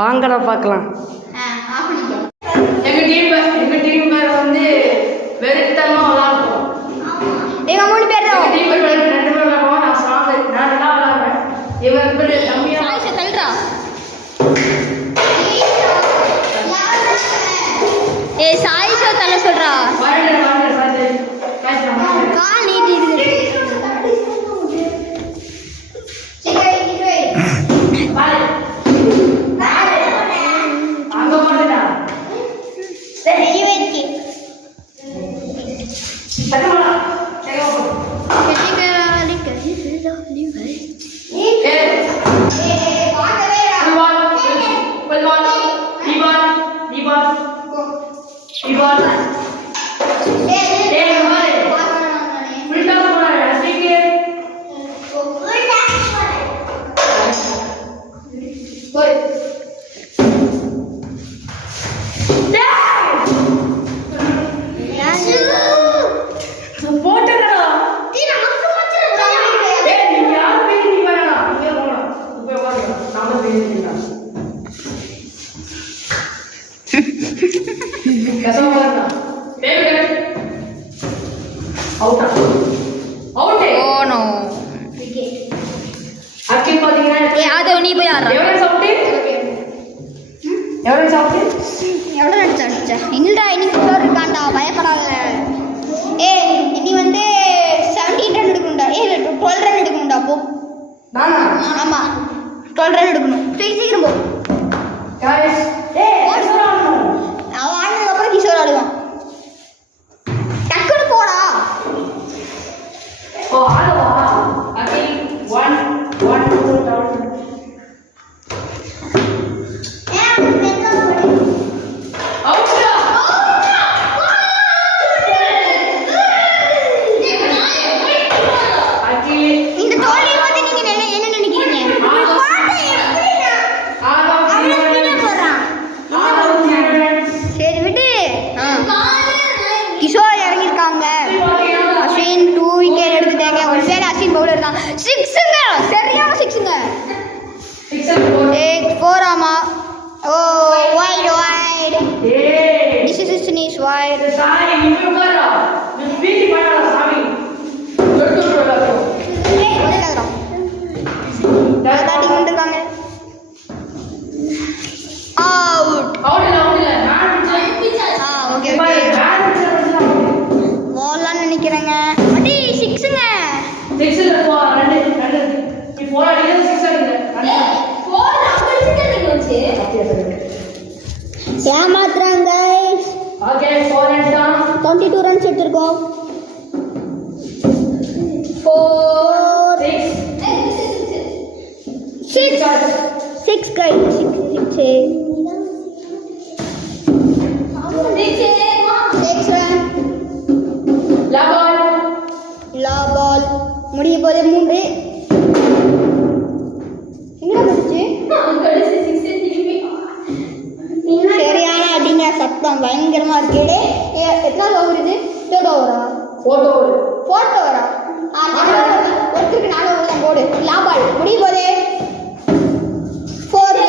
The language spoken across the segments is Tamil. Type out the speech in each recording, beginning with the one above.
வாங்கடா பார்க்கலாம். எங்கள் டீம் பேர் வந்து வெறித்தனமாக விளாடுவோம். எங்கள் 3 பேர் தான் டீம் பேர் 2 பேர் விளாடுவோம். நான் ஸ்ட்ராங்கு, நான் நல்லா விளாடுவேன். இவன் எப்படி கம்மியாக தள்ளுறா. சாயிஷா தள்ள சொல்றா. கால் நீட்டி இருக்குது. எங்கடா இன்னைக்கு இருக்காண்டா பயப்படாத. நீ வந்து 17 ரன் எடுக்கணும்டா. 12 ரன் எடுக்கணும்டா. போ. ஆமா 12 ரன் எடுக்கணும். சீக்கிரம் போ. அவன் ஆடுனதுக்கு அப்புறம் கிஷோர் ஆடுவான். டக்குனு போடா. ஏமாத்துறாங்க. 22 ரன்ஸ் எடுத்துருக்கோம். 6 guys. 6 run. La ball. முடிய போது 3. எங்கடா போச்சு? சரியான அடிங்க, சத்தம் பயங்கரமா இருக்கு. எத்தனாவது ஓவர் இது? 3rd ஓவரா? 4th ஓவரா? ஒருத்தருக்கு 4 ஓவர் தான் போடு. லாபால் முடிய போதே 4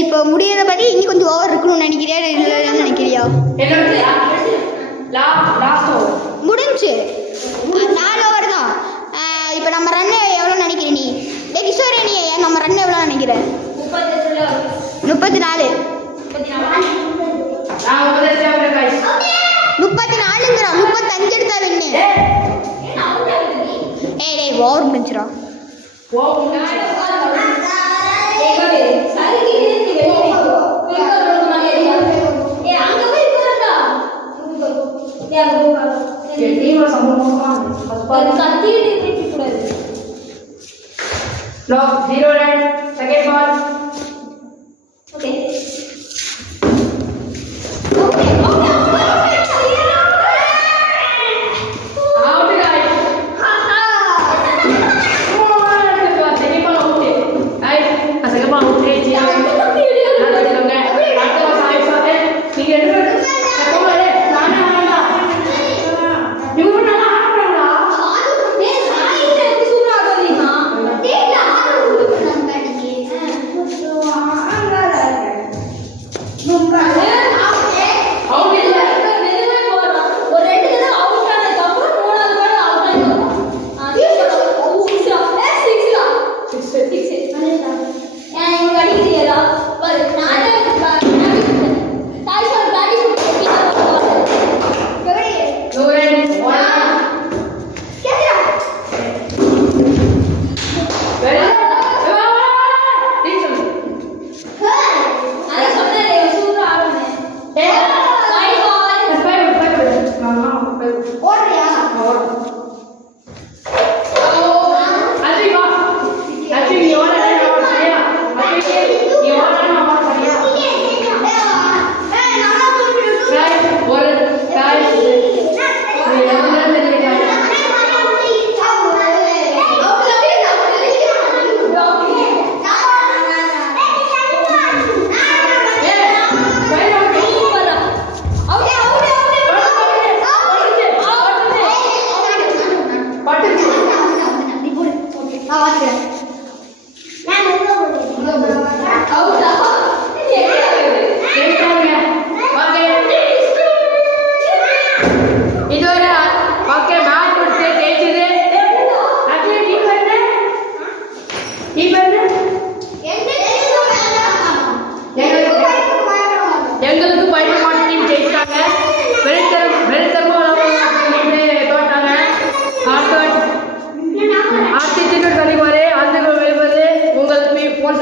இப்போ முடியறத பத்தி இன்னும் கொஞ்சம் ஓவர் இருக்கணும்னு நினைக்கிறியா நினைக்கிறியா? முடிஞ்சு 4 ஓவர் தான். இப்போ நம்ம ரன் எவ்வளோ நினைக்கிற நீ? கிஷோர் நீ நம்ம ரன் எவ்வளோ நினைக்கிற? 34. 34ங்கிறா. 35 எடுத்தா வெண்ணு. Over முடிஞ்சிடா. Block 0 run, second ball. ஜெயிச்சு நடத்திடுவாங்க. அடுத்த வருஷம் ஆயிடுவாங்க. நீங்க ரெண்டு பேரும் போகலே நானே ஆனா இவங்க நல்லா ஆடுறாங்களா? அவங்க இல்ல எங்களுக்கு பயப்பட மாட்டேன் டீம் ஜெயிச்சிட்டாங்க. வெறுத்தரமா தோட்டாங்க. அடுத்த திட்டம் தலைவாரு அந்த வெளிவது உங்களுக்கு போன்